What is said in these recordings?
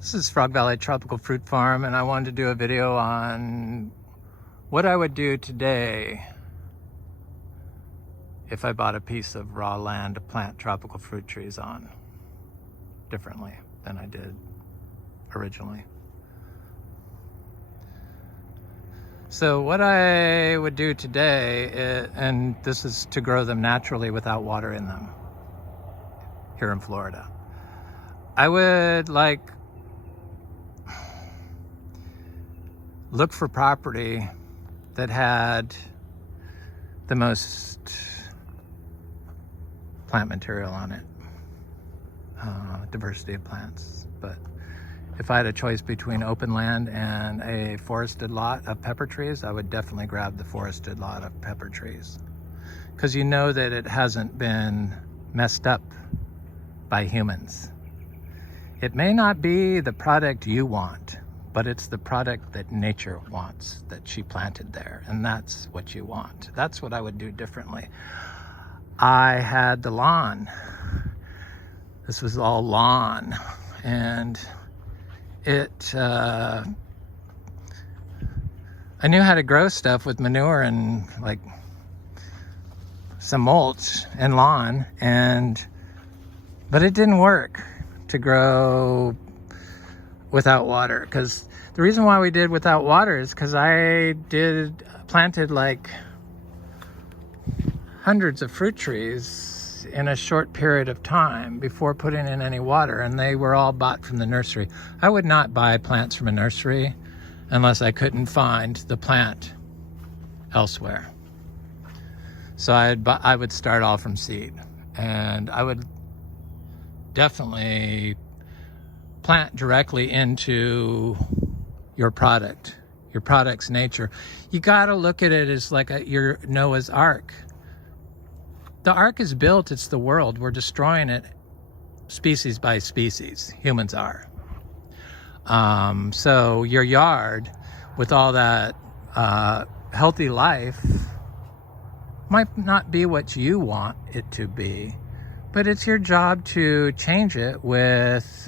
This is Frog Valley Tropical Fruit Farm, and I wanted to do a video on what I would do today if I bought a piece of raw land to plant tropical fruit trees on differently than I did originally. So what I would do today, and this is to grow them naturally without water in them here in Florida, I would look for property that had the most plant material on it, diversity of plants. But if I had a choice between open land and a forested lot of pepper trees, I would definitely grab the forested lot of pepper trees, because you know that it hasn't been messed up by humans. It may not be the product you want, but it's the product that nature wants, that she planted there, and that's what you want. That's what I would do differently. I had the lawn. This was all lawn, and I knew how to grow stuff with manure and like some mulch and lawn, but it didn't work to grow without water, because the reason why we did without water is because I planted like hundreds of fruit trees in a short period of time before putting in any water, and they were all bought from the nursery. I would not buy plants from a nursery unless I couldn't find the plant elsewhere. So I would start all from seed, and I would definitely plant directly into your product's nature. You got to look at it as like your Noah's Ark. The ark is built, it's the world. We're destroying it species by species. Humans are. So your yard with all that healthy life might not be what you want it to be, but it's your job to change it with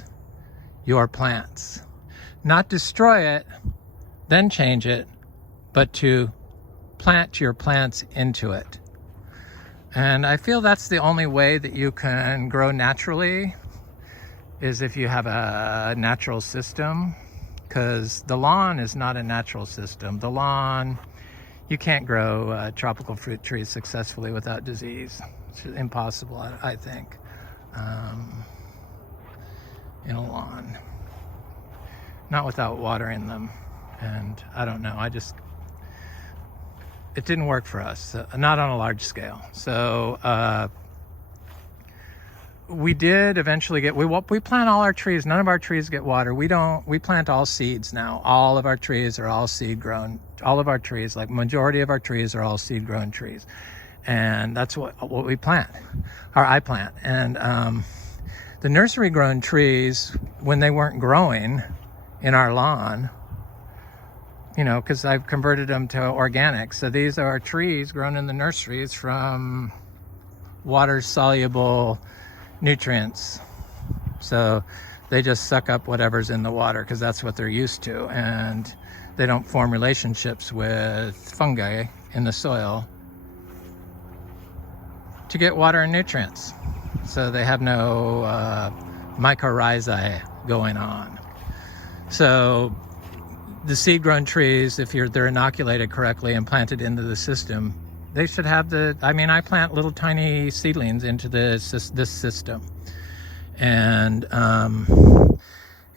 your plants. Not destroy it, then change it, but to plant your plants into it. And I feel that's the only way that you can grow naturally, is if you have a natural system, because the lawn is not a natural system. The lawn, you can't grow tropical fruit trees successfully without disease. It's impossible, I think. In a lawn, not without watering them. And I don't know, it didn't work for us, not on a large scale. So we did eventually we plant all our trees. None of our trees get water. We plant all seeds now. All of our trees are all seed grown. All of our trees, like majority of our trees, are all seed grown trees. And that's what we plant, or I plant. And the nursery grown trees, when they weren't growing in our lawn, because I've converted them to organic. So these are trees grown in the nurseries from water soluble nutrients. So they just suck up whatever's in the water, because that's what they're used to. And they don't form relationships with fungi in the soil to get water and nutrients. So they have no mycorrhizae going on. So the seed-grown trees, if they're inoculated correctly and planted into the system, they should have I plant little tiny seedlings into this system. And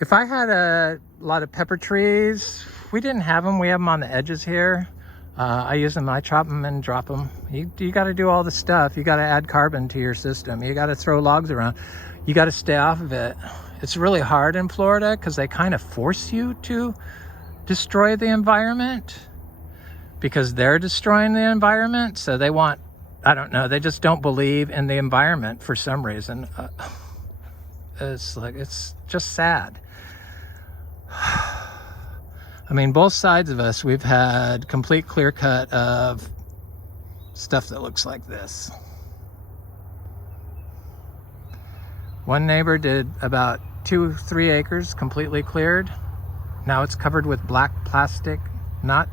if I had a lot of pepper trees, we didn't have them. We have them on the edges here. I use them, I chop them and drop them. You got to do all the stuff. You got to add carbon to your system. You got to throw logs around. You got to stay off of it. It's really hard in Florida because they kind of force you to destroy the environment, because they're destroying the environment. So they want, I don't know, they just don't believe in the environment for some reason. It's just sad. I mean, both sides of us, we've had complete clear cut of stuff that looks like this. One neighbor did about 2-3 acres completely cleared. Now it's covered with black plastic, not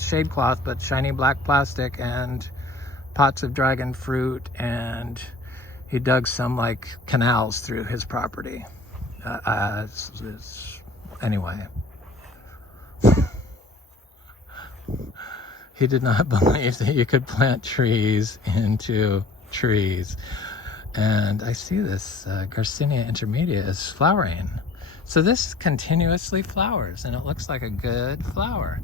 shade cloth, but shiny black plastic, and pots of dragon fruit, and he dug some like canals through his property. Anyway, he did not believe that you could plant trees into trees. And I see this Garcinia intermedia is flowering. So this continuously flowers, and it looks like a good flower.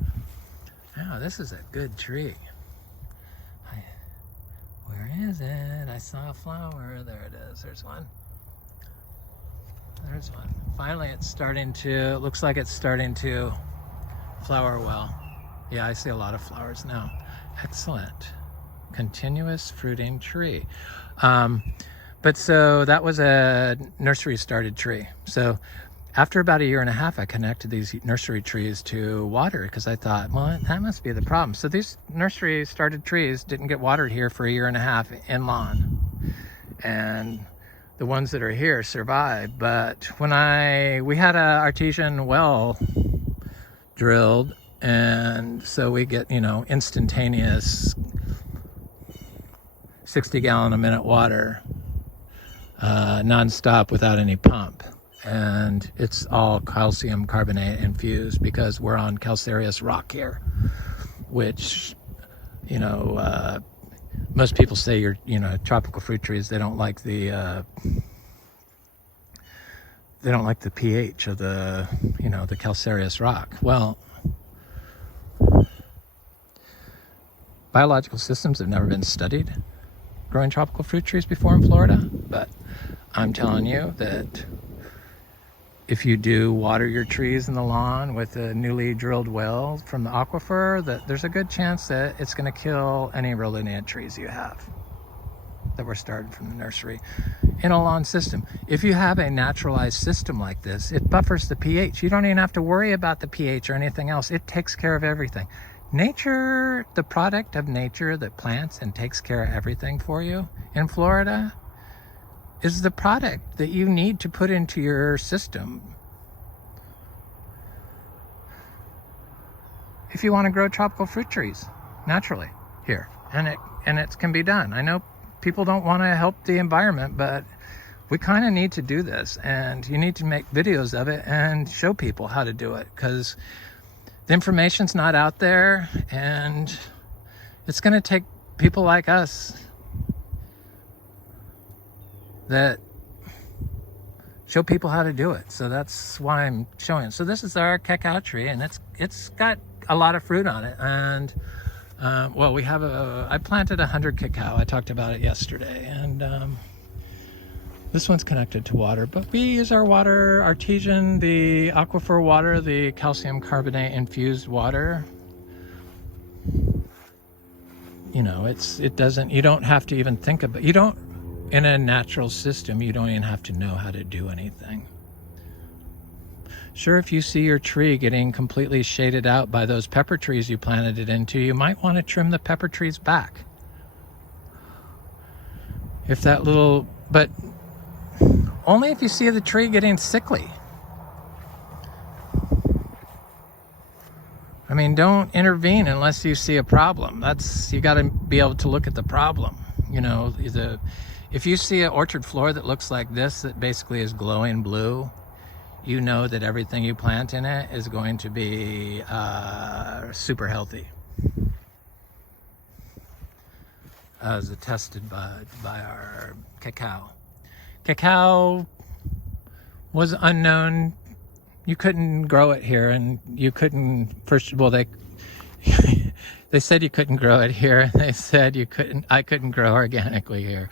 Wow, this is a good tree. Where is it? I saw a flower. There it is. There's one. There's one. Finally, it's starting to, it looks like it's starting to flower well. Yeah, I see a lot of flowers now. Excellent. Continuous fruiting tree. But so that was a nursery started tree. So after about 1.5 years, I connected these nursery trees to water because I thought, well, that must be the problem. So these nursery started trees didn't get watered here for 1.5 years in lawn. And the ones that are here survived. But when we had an artesian well drilled, and so we get, instantaneous 60-gallon-a-minute water, non-stop without any pump. And it's all calcium carbonate infused because we're on calcareous rock here, which, most people say tropical fruit trees, they don't like the pH of the calcareous rock. Well, biological systems have never been studied growing tropical fruit trees before in Florida, but I'm telling you that if you do water your trees in the lawn with a newly drilled well from the aquifer, that there's a good chance that it's going to kill any relineate trees you have that were started from the nursery in a lawn system. If you have a naturalized system like this, it buffers the pH. You don't even have to worry about the pH or anything else. It takes care of everything. Nature, the product of nature that plants and takes care of everything for you in Florida, is the product that you need to put into your system if you want to grow tropical fruit trees naturally here. And it can be done. I know people don't want to help the environment, but we kind of need to do this, and you need to make videos of it and show people how to do it, because the information's not out there, and it's going to take people like us that show people how to do it. So that's why I'm showing. So this is our cacao tree, and it's got a lot of fruit on it. And well, I planted 100 cacao. I talked about it yesterday, and this one's connected to water, but we use our water, artesian, the aquifer water, the calcium carbonate infused water. You don't have to even think about, in a natural system, you don't even have to know how to do anything. Sure, if you see your tree getting completely shaded out by those pepper trees you planted it into, you might want to trim the pepper trees back. But only if you see the tree getting sickly. I mean, don't intervene unless you see a problem. You got to be able to look at the problem. If you see an orchard floor that looks like this, that basically is glowing blue, you know that everything you plant in it is going to be super healthy, as attested by our cacao. Cacao was unknown. You couldn't grow it here, and you couldn't, first of all, they said you couldn't grow it here, and they said I couldn't grow organically here.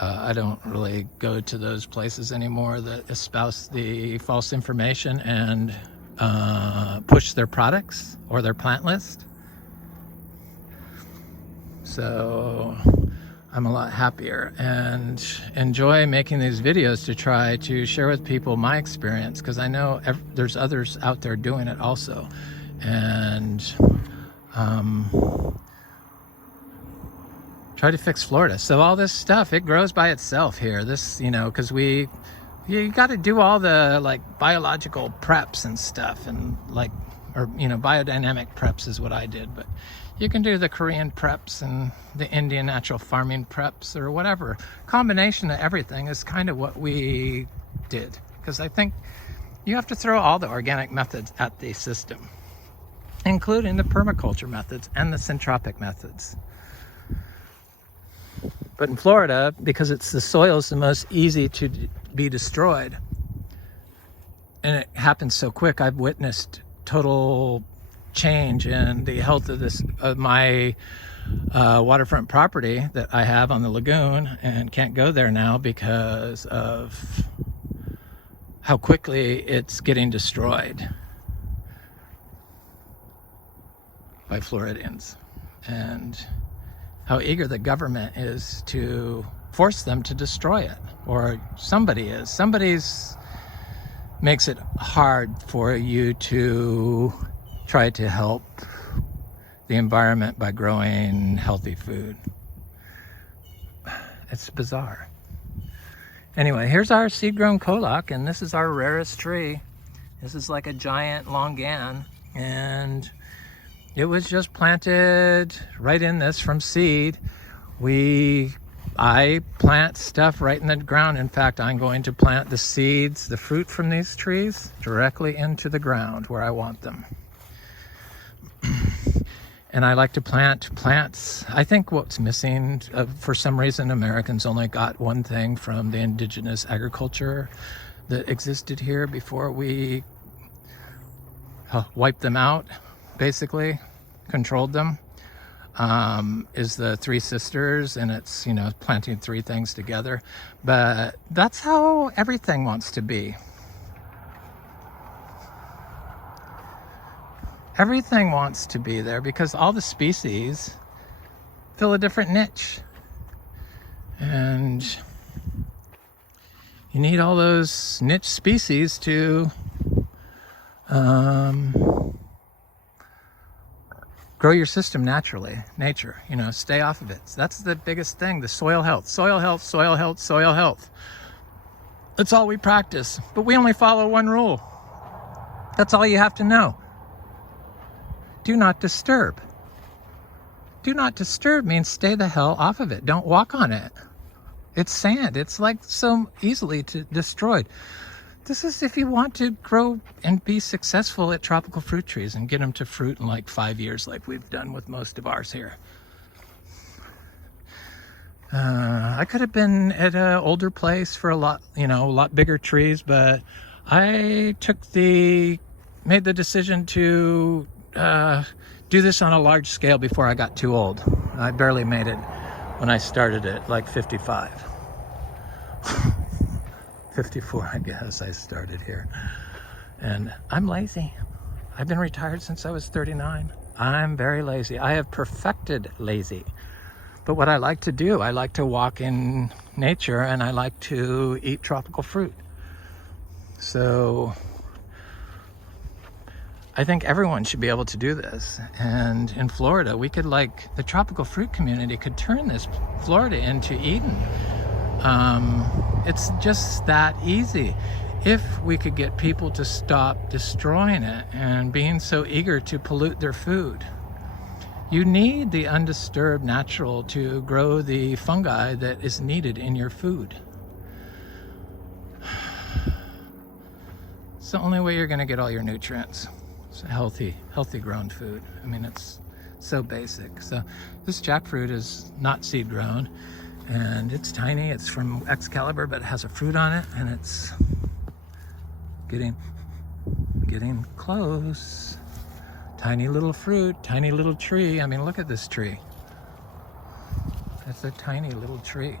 I don't really go to those places anymore that espouse the false information and push their products or their plant list. So I'm a lot happier and enjoy making these videos to try to share with people my experience, because I know there's others out there doing it also. And try to fix Florida. So all this stuff, it grows by itself here. This, because we you got to do all the like biological preps and stuff, and like, or you know, biodynamic preps is what I did, but you can do the Korean preps and the Indian natural farming preps or whatever. Combination of everything is kind of what we did, because I think you have to throw all the organic methods at the system, including the permaculture methods and the syntropic methods. But in Florida, because it's the soil is the most easy to be destroyed, and it happens so quick, I've witnessed total change in the health of my waterfront property that I have on the lagoon, and can't go there now because of how quickly it's getting destroyed by Floridians, and how eager the government is to force them to destroy it, or somebody's makes it hard for you to try to help the environment by growing healthy food. It's bizarre. Anyway, here's our seed-grown kolak, and this is our rarest tree. This is like a giant longan, and it was just planted right in this from seed. I plant stuff right in the ground. In fact, I'm going to plant the seeds, the fruit from these trees, directly into the ground where I want them. And I like to plant plants. I think what's missing, for some reason, Americans only got one thing from the indigenous agriculture that existed here before we wiped them out, basically, controlled them, is the Three Sisters, and it's, you know, planting three things together. But that's how everything wants to be. Everything wants to be there because all the species fill a different niche. And you need all those niche species to grow your system naturally. Nature, you know, stay off of it. So that's the biggest thing, the soil health. Soil health, soil health, soil health. That's all we practice. But we only follow one rule. That's all you have to know. Do not disturb. Do not disturb means stay the hell off of it. Don't walk on it. It's sand. It's like so easily destroyed. This is if you want to grow and be successful at tropical fruit trees and get them to fruit in like 5 years, like we've done with most of ours here. I could have been at an older place for a lot bigger trees, but I made the decision to do this on a large scale before I got too old. I barely made it when I started it, like 55. 54, I guess, I started here. And I'm lazy. I've been retired since I was 39. I'm very lazy. I have perfected lazy. But what I like to do, I like to walk in nature, and I like to eat tropical fruit. So I think everyone should be able to do this. And in Florida, we could, like, the tropical fruit community could turn this Florida into Eden. It's just that easy. If we could get people to stop destroying it and being so eager to pollute their food. You need the undisturbed natural to grow the fungi that is needed in your food. It's the only way you're going to get all your nutrients. It's a healthy grown food. I mean, it's so basic. So this jackfruit is not seed grown, and it's tiny. It's from Excalibur, but it has a fruit on it, and it's getting close. Tiny little fruit, tiny little tree. I mean, look at this tree. It's a tiny little tree.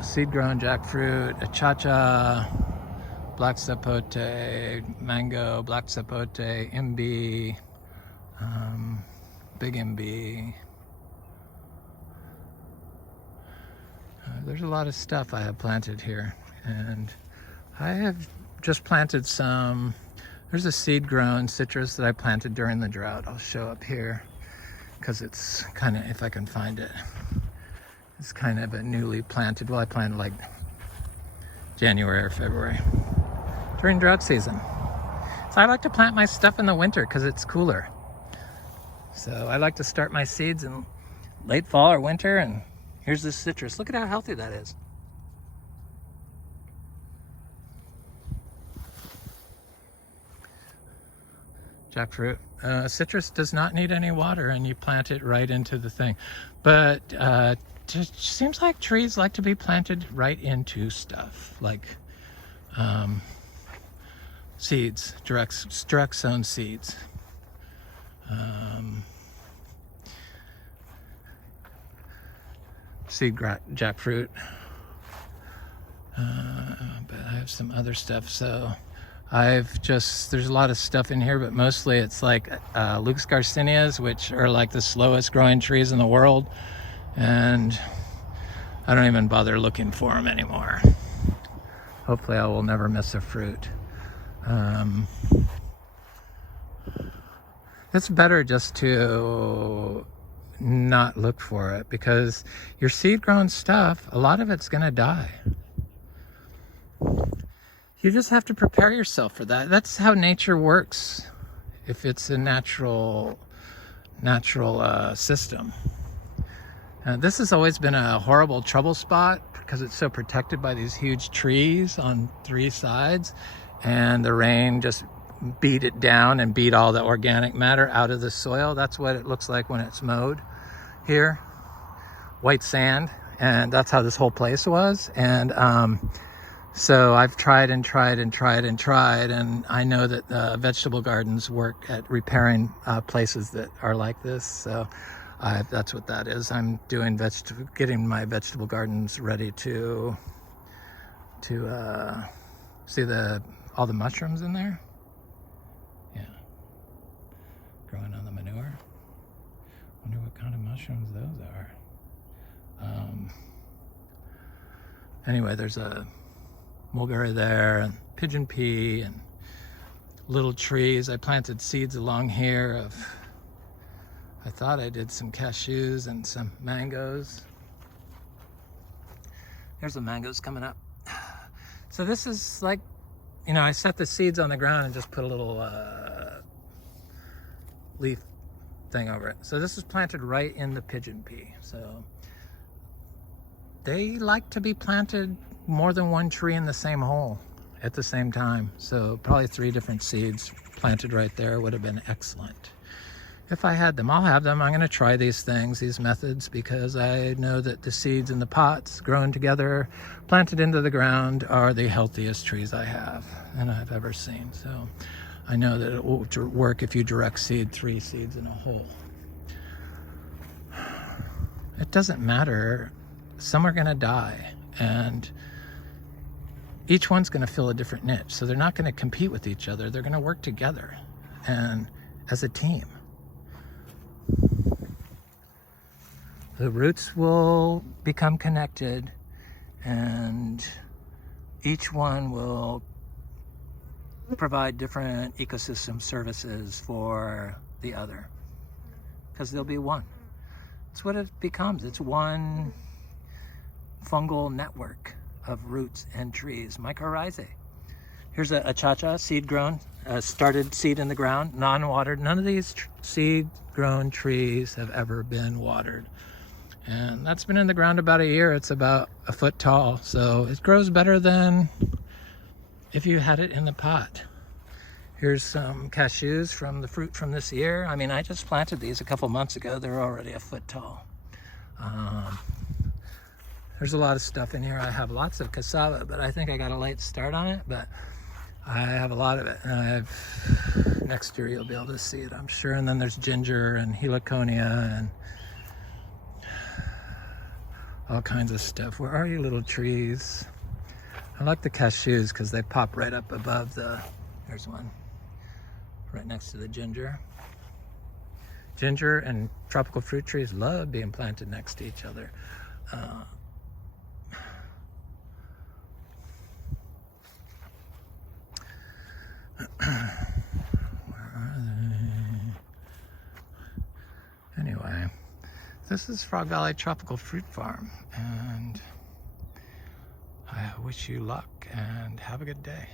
Seed-grown jackfruit, achacha, black sapote, mango, black sapote, imbi, big imbi. There's a lot of stuff I have planted here, and I have just planted some. There's a seed-grown citrus that I planted during the drought. I'll show up here because it's kind of, if I can find it. It's kind of a newly planted, well, I planted like January or February during drought season. So I like to plant my stuff in the winter because it's cooler. So I like to start my seeds in late fall or winter, and here's this citrus. Look at how healthy that is. Jackfruit. Citrus does not need any water, and you plant it right into the thing. But it seems like trees like to be planted right into stuff, like seeds, direct sown seeds. Seed jackfruit. But I have some other stuff, so there's a lot of stuff in here, but mostly it's like Lucas Garcinias, which are like the slowest growing trees in the world, and I don't even bother looking for them anymore. Hopefully I will never miss a fruit. It's better just to not look for it, because your seed grown stuff, a lot of it's gonna die. You just have to prepare yourself for that. That's how nature works. If it's a natural system. This has always been a horrible trouble spot because it's so protected by these huge trees on 3 sides, and the rain just beat it down and beat all the organic matter out of the soil. That's what it looks like when it's mowed here. White sand, and that's how this whole place was. And so I've tried, and I know that vegetable gardens work at repairing places that are like this. So that's what that is. I'm doing getting my vegetable gardens ready to see all the mushrooms in there. Yeah, growing on the manure. Wonder what kind of mushrooms those are. Anyway, there's a mulberry there, and pigeon pea, and little trees. I planted seeds along here I thought I did some cashews and some mangoes. There's the mangoes coming up. So this is like, I set the seeds on the ground and just put a little leaf thing over it. So this is planted right in the pigeon pea. So they like to be planted more than one tree in the same hole at the same time. So probably 3 different seeds planted right there would have been excellent. If I had them, I'll have them. I'm going to try these methods, because I know that the seeds in the pots grown together, planted into the ground, are the healthiest trees I have and I've ever seen. So I know that it will work if you direct seed 3 seeds in a hole. It doesn't matter. Some are going to die, and each one's going to fill a different niche. So they're not going to compete with each other. They're going to work together and as a team. The roots will become connected, and each one will provide different ecosystem services for the other, because they'll be one. That's what it becomes. It's one fungal network of roots and trees, mycorrhizae. Here's a cha-cha, seed grown, started seed in the ground, non-watered. None of these seed grown trees have ever been watered. And that's been in the ground about a year. It's about a foot tall. So it grows better than if you had it in the pot. Here's some cashews from the fruit from this year. I mean, I just planted these a couple months ago. They're already a foot tall. There's a lot of stuff in here. I have lots of cassava, but I think I got a late start on it, but I have a lot of it. And next year you'll be able to see it, I'm sure. And then there's ginger and heliconia and all kinds of stuff. Where are you, little trees? I like the cashews because they pop right up above there's one right next to the ginger. Ginger and tropical fruit trees love being planted next to each other. Where are they? Anyway, this is Frog Valley Tropical Fruit Farm, wish you luck and have a good day.